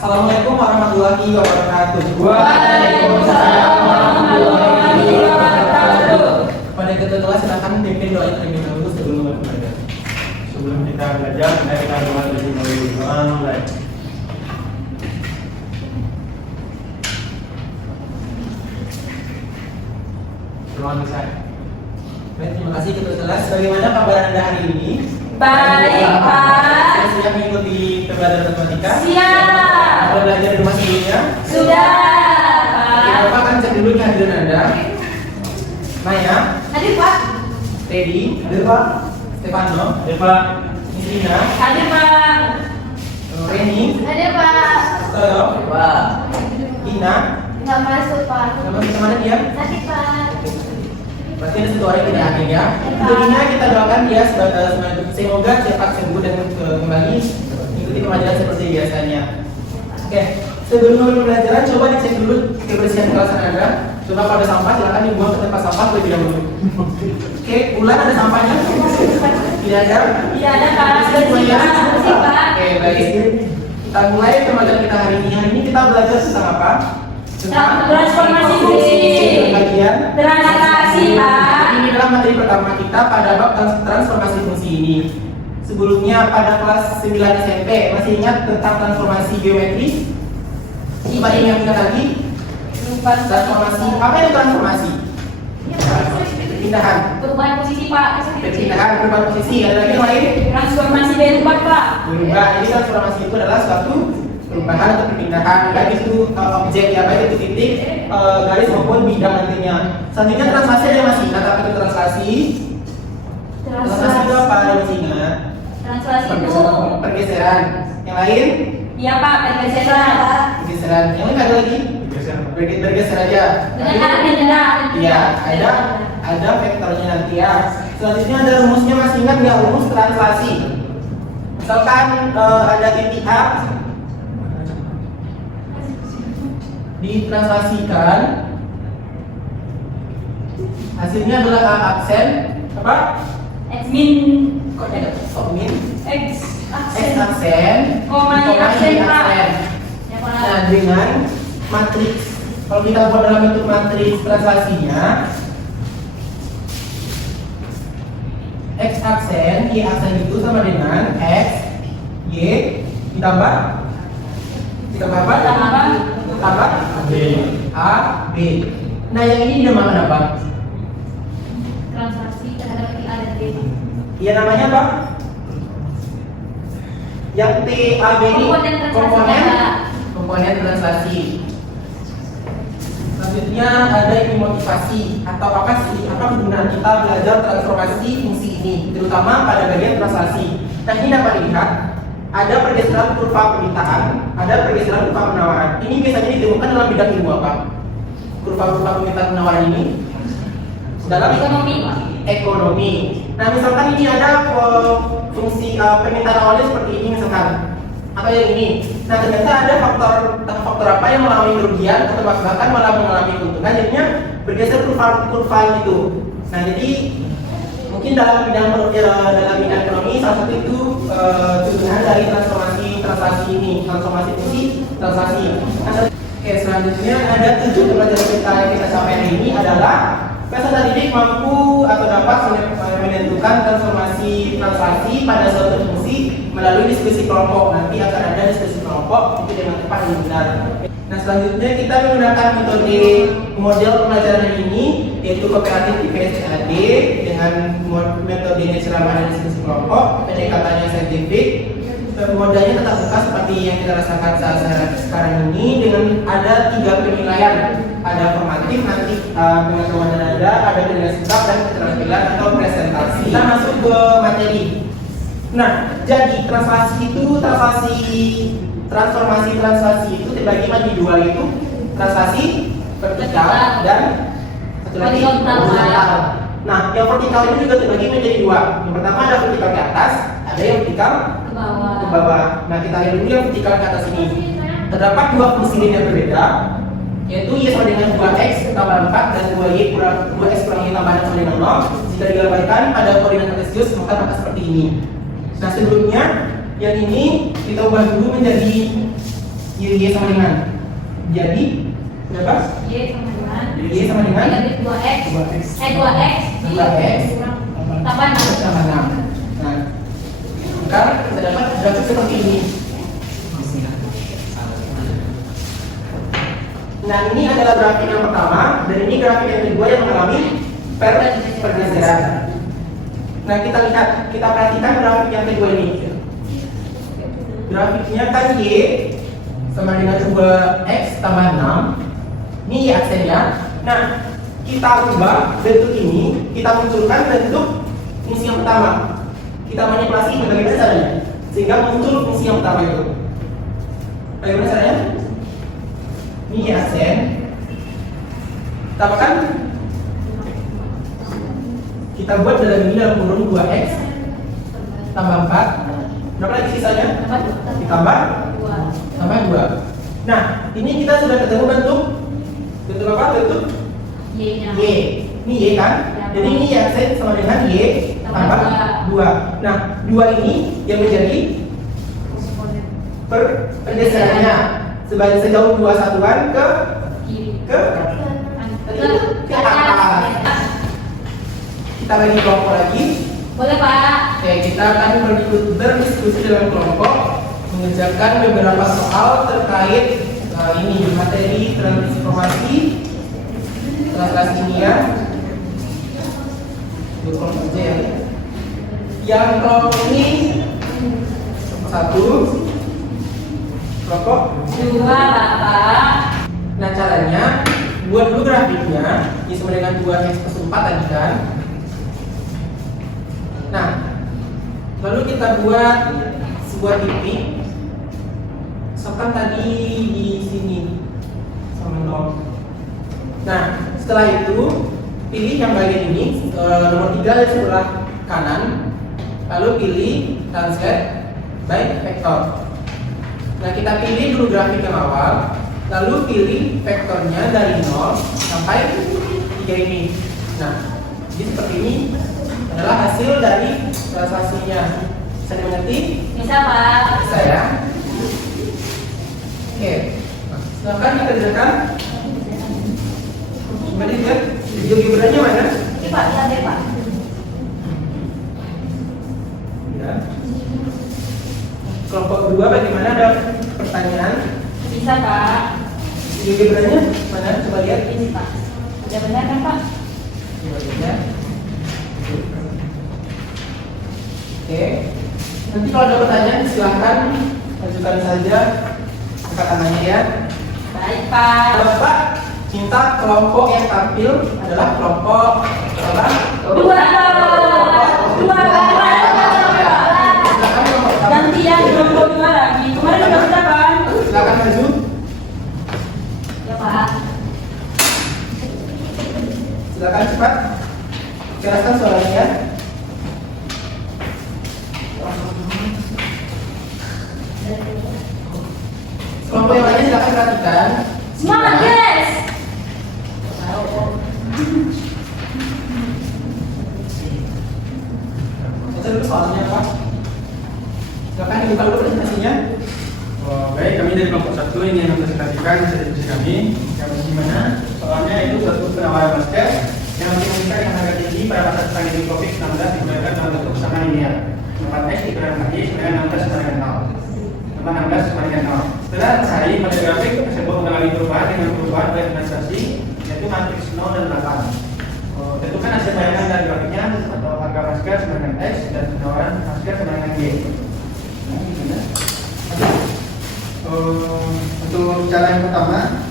Assalamualaikum warahmatullahi wabarakatuh. Waalaikumsalam warahmatullahi wabarakatuh. Pada ketua kelas silakan pimpin doa terlebih dahulu sebelum belajar. Sebelum kita belajar, kita doa dulu. Mulai. Baik, terima kasih ketua kelas. Bagaimana kabar Anda hari ini? Baik, Pak. Siap mengikuti pembelajaran matematika? Siap. Sudah belajar di rumah sebelumnya? Sudah, Oke, Pak. Bapak akan cek dulu kehadiran Anda. Maya, Hadir, Pak. Teddy, hadir Pak. Stefano, Ya Pak. Nisina, Hadir, Pak. Reni, Hadir, Pak. Tolo, Pak. Ina. Nggak masuk, Pak. Kemana dia? Hadir, Pak. Berarti ada satu orang yang tidak hadir ya. Untuk Ina kita doakan dia semoga cepat sembuh dan kembali mengikuti pembelajaran seperti biasanya. Oke, sebelum mulai pembelajaran coba dicek dulu kebersihan kelas Anda. Coba kalau ada sampah silakan dibuang ke tempat sampah terlebih dahulu. Oke, Ulan ada sampahnya? Tidak ada? Tidak ada, Pak. Semuanya? Bersih, Pak. Oke, baik. Kita mulai pembelajaran kita hari ini. Hari ini kita belajar tentang apa? Transformasi fungsi. Bagian Transaksi, Pak. ini adalah materi pertama kita pada bab transformasi fungsi ini. Sebelumnya pada kelas 9 SMP masih ingat tentang transformasi geometri? Coba yang ingat lagi? Transformasi apa itu transformasi? Perpindahan. Perubahan posisi, Pak. Perpindahan perubahan posisi. Ada lagi yang lain? Transformasi dari tempat, Pak. Berubah. Jadi transformasi itu adalah suatu perubahan atau perpindahan, baik itu objek ya, baik itu titik, garis maupun bidang nantinya. Selanjutnya translasi ada yang masih ingat apa itu translasi? Translasi itu apa? Ada yang masih ingat? Translasi itu. Pergeseran. Yang lain? Iya, Pak. Pergeseran. Pergeseran. Yang lain ada lagi? Bergeser aja. Dengan arah dan jarak. Iya, ada vektornya nanti ya. Selanjutnya ada rumusnya, masih ingat nggak rumus translasi? Misalkan ada titik A ditranslasikan, hasilnya adalah A aksen apa? X min. Kok ada min? X X aksen, Koma Y aksen, Pak. Nah, dengan matriks, kalau kita buat dalam bentuk matriks translasinya, X aksen, Y aksen itu sama dengan X, Y ditambah apa? Tambah A, B. Nah, yang ini dinamakan apa? Transaksi terhadap A dan B. Ya namanya apa? Yang T, A, B ini komponen translasi. Selanjutnya ada yang motivasi atau apa sih? Apa kegunaan kita belajar transformasi fungsi ini, terutama pada bagian translasi. Nah, ini dapat dilihat ada pergeseran kurva permintaan, ada pergeseran kurva penawaran. Ini biasanya ditemukan dalam bidang ilmu apa? Kurva-kurva permintaan penawaran ini dalam ekonomi. Nah, misalkan ini ada fungsi permintaan awalnya seperti ini misalkan, atau yang ini. Nah, ternyata ada faktor apa yang mengalami kerugian atau bahkan malah mengalami keuntungan, jadinya bergeser kurva itu. Nah, jadi mungkin dalam bidang ekonomi salah satu itu tujuan dari transformasi translasi ini, transformasi fungsi translasi. Oke, selanjutnya ada 7 pelajaran kita yang kita capai hari ini adalah peserta didik mampu atau dapat menentukan transformasi translasi pada suatu fungsi melalui diskusi kelompok. Nanti akan ada diskusi kelompok itu dengan tepat dan benar. Nah, selanjutnya kita menggunakan metode model pembelajaran ini, yaitu kooperatif IPS-AD dengan metode ceramah dan diskusi kelompok, pendekatannya saintifik. Modalnya tetap muka seperti yang kita rasakan saat sekarang ini, dengan ada 3 penilaian. Ada formatif, nanti pengetahuan ada penilaian sikap dan keterampilan atau presentasi. Kita masuk ke materi. Nah, jadi transformasi translasi itu terbagi menjadi 2, yaitu translasi vertikal dan satu lagi horizontal. Nah, yang vertikal itu juga terbagi menjadi 2. Yang pertama ada vertikal ke atas, ada yang vertikal ke bawah. Nah, kita lihat dulu yang vertikal ke atas ini. Terdapat 2 fungsi linear berbeda, yaitu Y sama dengan 2X tambah 4 dan 2X kurang Y tambah sama dengan 0. Jika digambarkan pada koordinat kartesius maka seperti ini. Nah, sebelumnya yang ini kita ubah dulu menjadi Y sama dengan. Jadi berapa? Y sama dengan Y sama dengan negatif 2x. 2x. 2x. 2x Tambah 6. tambah 6. Nah, sekarang kita dapat grafik seperti ini. Nah, ini adalah grafik yang pertama dan ini grafik yang kedua yang mengalami pergeseran. Nah, kita lihat, kita perhatikan grafik yang kedua ini. Grafiknya kan Y sama dengan 2x tambah 6. Ini Y aksennya. Nah, kita ubah bentuk ini, kita munculkan bentuk fungsi yang pertama. Kita manipulasi bagaimana caranya sehingga muncul fungsi yang pertama itu. Bagaimana caranya? Ini Y aksen. Tambahkan, kita buat dalam ini dalam kurung 2x tambah 4. Berapa lagi sisanya? Ditambah 2. Nah, ini kita sudah ketemu bentuk apa? Bentuk Y-nya. Y. Ini Y kan? Jadi ini Y aksen sama dengan Y tambah 2. Nah, 2 ini yang menjadi pergeserannya sejauh 2 satuan ke atas. Kita bagi kelompok lagi. Boleh Pak. Oke, kita akan berdiskusi dalam kelompok mengerjakan beberapa soal terkait ini materi transformasi kelas kimia. Dua kelompok aja ya. Yang kelompok ini satu, kelompok 2 Bapak. Nah, caranya buat dulu grafiknya ini sama dengan 2x+4 tadi kan. Nah, lalu kita buat sebuah titik. Misalkan tadi di sini sama 0. Nah, setelah itu pilih yang bagian ini nomor 3 di sebelah kanan. Lalu pilih translate by vector. Nah, kita pilih dulu grafik yang awal, lalu pilih vektornya dari 0 sampai 3 ini. Nah, jadi seperti ini adalah hasil dari translasinya. Bisa dimengerti? Bisa Pak. Bisa ya? Oke. Nah, silakan dikerjakan. Coba dilihat video gibrannya mana? Ini Pak, lihat deh Pak. Ya. Kelompok 2 bagaimana, ada pertanyaan? Bisa Pak. Video gibrannya mana? Coba lihat. Ini Pak. Udah benar kan Pak? Coba lihat. Oke. Nanti kalau ada pertanyaan silahkan ajukan saja angkat tangannya ya. Baik Pak. Bapak minta kelompok yang tampil adalah kelompok apa? 2 Silakan kelompok tampil. gantian kelompok 2 lagi. Kemarin udah berapa kan? Silakan maju. Ya Pak. Silakan cepat. Jelaskan suaranya ya. Kelompok yang lainnya silakan perhatikan. Semangat guys. Baca dulu soalnya apa? Silakan dibuka dulu presentasinya. Oh, baik, kami dari kelompok 1 ingin mempresentasikan hasil diskusi kami yang gimana soalnya itu suatu penawaran masker yang meminta yang harga tinggi pada masa petani hidrofobik 16 digunakan dalam bentuk sama linear. 4x dikurangi lagi sebanyak 16 sama dengan 0. Tambah 16 sama dengan 0. Setelah cari pada grafik tersebut mengalami perubahan dengan perubahan representasi yaitu matriks 0 dan 8. Tentukan hasil bayangan dari grafiknya atau harga masker sama dengan x dan penawaran masker sama dengan y. Untuk cara yang pertama,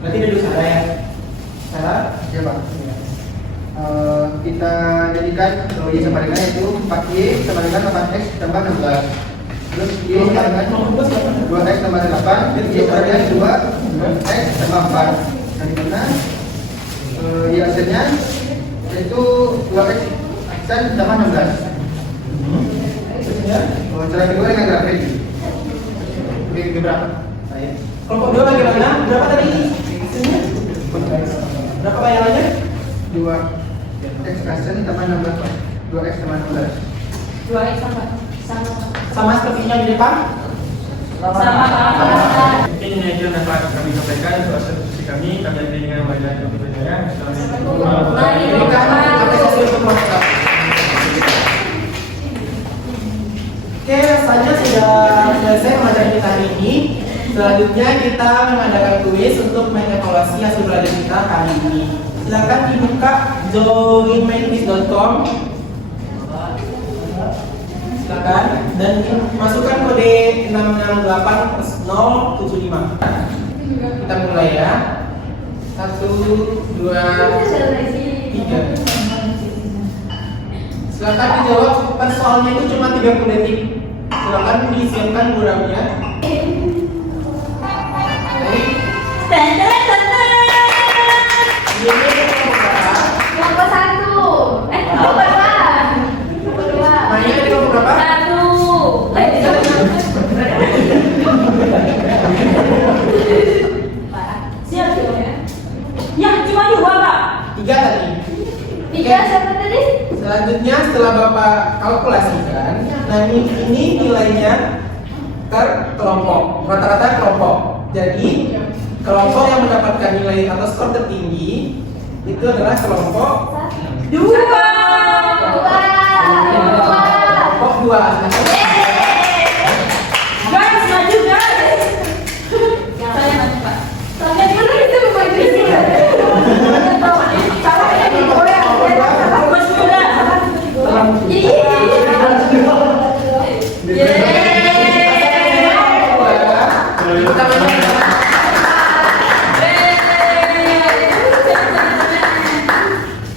Berarti ada dua cara ya. Cara ya Pak, kita jadikan Y sama dengan yaitu 4Y sama dengan 8X tambah 16. Terus Y sama dengan 2X tambah 8, Y sama dengan 2X tambah 4. Nah, di mana Y aksennya yaitu 2X aksen tambah 16. Cara kedua dengan grafik. Oke, berapa? kelompok 2 bagaimana? Berapa tadi? Berapa bayangannya? 2X aksen tambah 16 Pak. 2X tambah 16. 2x sama. Sama seperti yang di depan? Sama-sama. Mungkin ini aja yang dapat kami sampaikan untuk hasil diskusi kami. Kami akhiri dengan pelajaran yang berbeda. Assalamualaikum warahmatullahi Ini kan apresiasi untuk mereka. Oke, rasanya sudah selesai pembelajaran kita hari ini. Selanjutnya kita mengadakan kuis untuk mengevaluasi hasil belajar kita kali ini. Silakan dibuka joinmyquiz.com. Silakan dan masukkan kode 668+075. Kita mulai ya. 1, 2, 3. Silakan dijawab cepat, soalnya itu cuma 30 detik. Silakan disiapkan programnya. Baik. Ini Nomor 1. Nomor 2. mainnya di kelompok berapa? 1. Siap ya? Ya, cuma 2, Pak. 3 tadi. 3 siapa tadi? Selanjutnya setelah Bapak kalkulasikan, nah ini nilainya per kelompok, rata-rata kelompok. Jadi kelompok yang mendapatkan nilai atau skor tertinggi itu adalah kelompok 2. kelompok 2. Guys, maju guys. Saya maju, Pak. Sampai dulu itu maju sih. Mas sudah.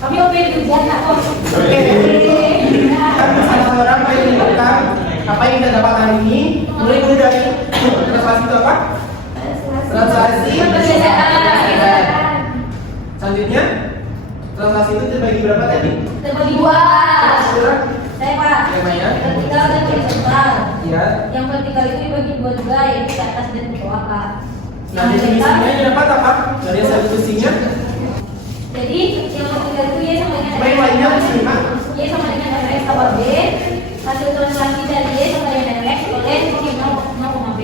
Kami open juga kok. Apa yang kita dapat hari ini? Mulai dulu dari translasi itu apa? Translasi. Selanjutnya, translasi itu terbagi berapa tadi? Terbagi 2. Surat Saya Pak. yang mana? Vertikal dan horizontal. Ya. Yang vertikal itu dibagi 2 juga, yaitu ke atas dan ke bawah Pak. Nah, definisinya ini dapat apa? Dari hasil diskusinya? Jadi yang vertikal itu Y sama dengan Baik, lainnya diterima. Y sama dengan Fx tambah B. Hasil translasi dari Y sama dengan Fx oleh 0, B.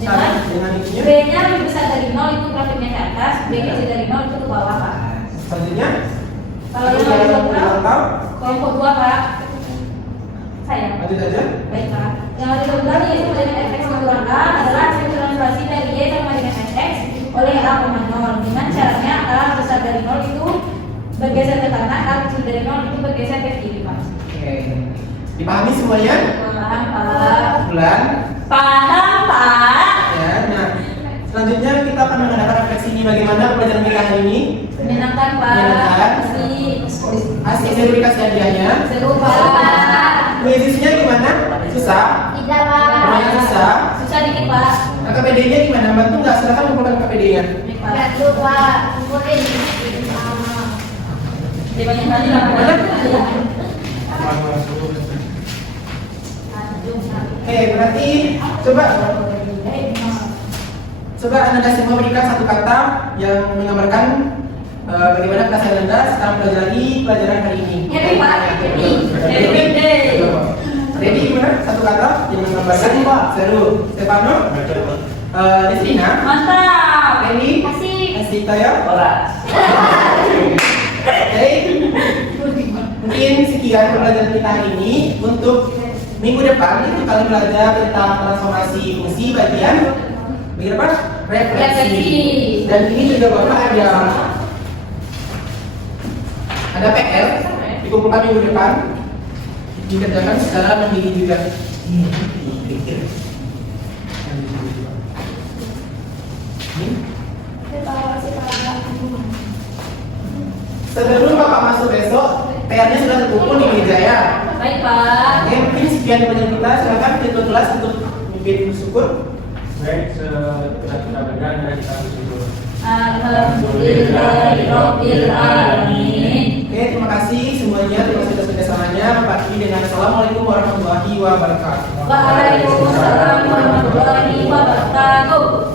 Dengan itunya. B-nya lebih besar dari 0 itu grafiknya ke atas, B kecil dari 0 itu ke bawah Pak. Selanjutnya, Kalau yang horizontal, horizontal. kelompok 2 Pak. Saya. Lanjut aja. Baik Pak. Yang horizontal Y sama dengan Fx kurang A adalah hasil translasi dari Y sama dengan Fx oleh A, 0. Dengan caranya A besar dari 0 itu bergeser ke kanan, A kecil dari 0 itu bergeser ke kiri Pak. Oke. Dipahami semuanya? Paham Pak. Bulan. Paham Pak. Ya, nah. Selanjutnya kita akan mengadakan refleksi ini bagaimana pelajaran kita hari ini. Menyenangkan Pak. Menyenangkan. Asik, seru dikasih hadiahnya. Seru Pak. Kuisnya gimana? Susah? Tidak Pak. Lumayan susah. Susah dikit Pak. Nah, KPD-nya gimana? Bantu nggak? Silakan kumpulkan KPD-nya. Bantu Pak. Kumpulin. Di banyak kali lah. Oke, berarti coba Anda semua berikan satu kata yang menggambarkan bagaimana perasaan Anda setelah mempelajari pelajaran hari ini. Happy Pak. Happy day. Ready gimana? Satu kata yang menggambarkan seru. Stefano? Destina? Mantap. Ready? Asik. Asik ya? Oke. Mungkin sekian pelajaran kita hari ini. Untuk minggu depan itu kalian belajar tentang transformasi fungsi bagian apa? Refleksi. Dan ini juga Bapak ada PR dikumpulkan minggu depan, dikerjakan secara mandiri juga. Sebelum Bapak masuk besok, PR-nya sudah terkumpul di meja ya. Baik Pak. Oke, mungkin sekian pelajaran kita. Silakan ketua kelas untuk memimpin syukur. Baik, setelah kita belajar, mari kita bersyukur. Alhamdulillahirabbil alamin. Oke, terima kasih semuanya. Terima kasih atas kerjasamanya. Pak dengan Assalamualaikum warahmatullahi wabarakatuh. Waalaikumsalam warahmatullahi wabarakatuh.